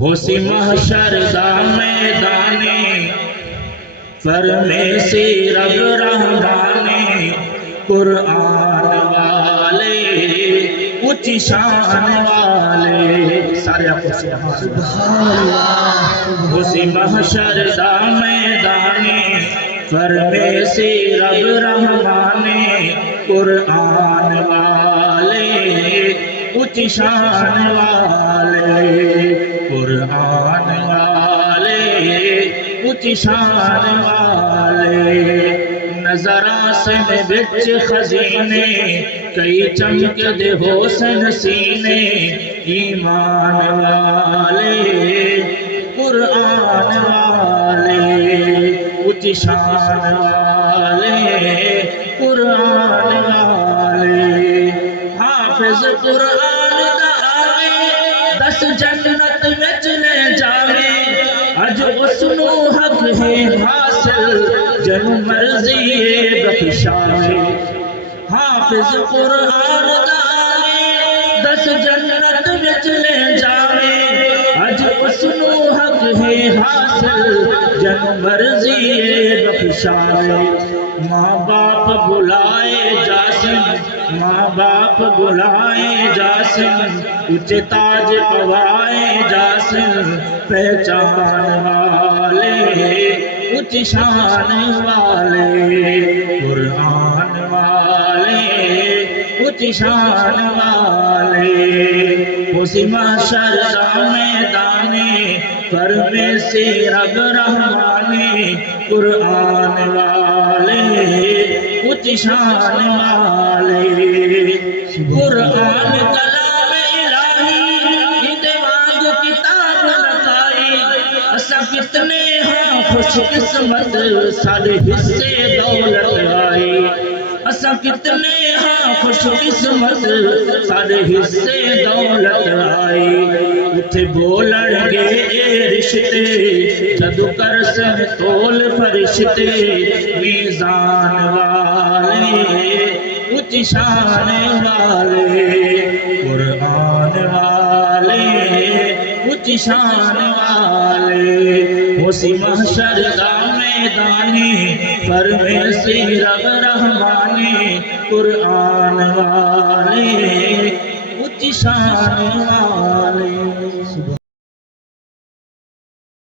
ہوسی محشر دا میدانے فرمیسی رب رحمانے قرآن والے اونچی شان والے سارے آپ کو سبحان اللہ ہوسی محشر دا میدانے فرمیسی رب رحمانے قرآن والے اونچی شان والے قرآن والے اونچی شان والے نظر آسن بچ خزینے کئی چمک دے حسن سینے ایمان والے قرآن والے اونچی شان والے قرآن والے حافظ قرآن دا آوے دس جنت وچ لے جاوے اج اسنو حق ہے حاصل جن مرضی بخشاوے حافظ قرآن دا آوے دس جنت وچ لے جاوے اج اسنو حق ہے حاصل جن مرضی بخشاوے ماں باپ بلائے جاسم ماں باپ بلائے جاسم اونچے تاج پوائے جاسم پہچان والے اونچی شان والے قرآن والے اونچی شان والے ہوسی محشر دا میدانے فرمیسی رب رحمانے قرآن والے اونچی شان والے قرآن کلام الہی اندے وانگ کتاب لکھائی اسا کتنے ہاں خوش قسمت سارے حصے دولت آئی اسا کتنے ہاں خوش قسمت سارے حصے دولت آئی اتھے بولن گے اے رشتے جدو کرسن تول فرشتے میزان والے اونچی شان والے قرآن والے اونچی شان والے ہوسی محشر دا میدانے فرمیسی رب رحمانے قرآن والے اونچی شان والے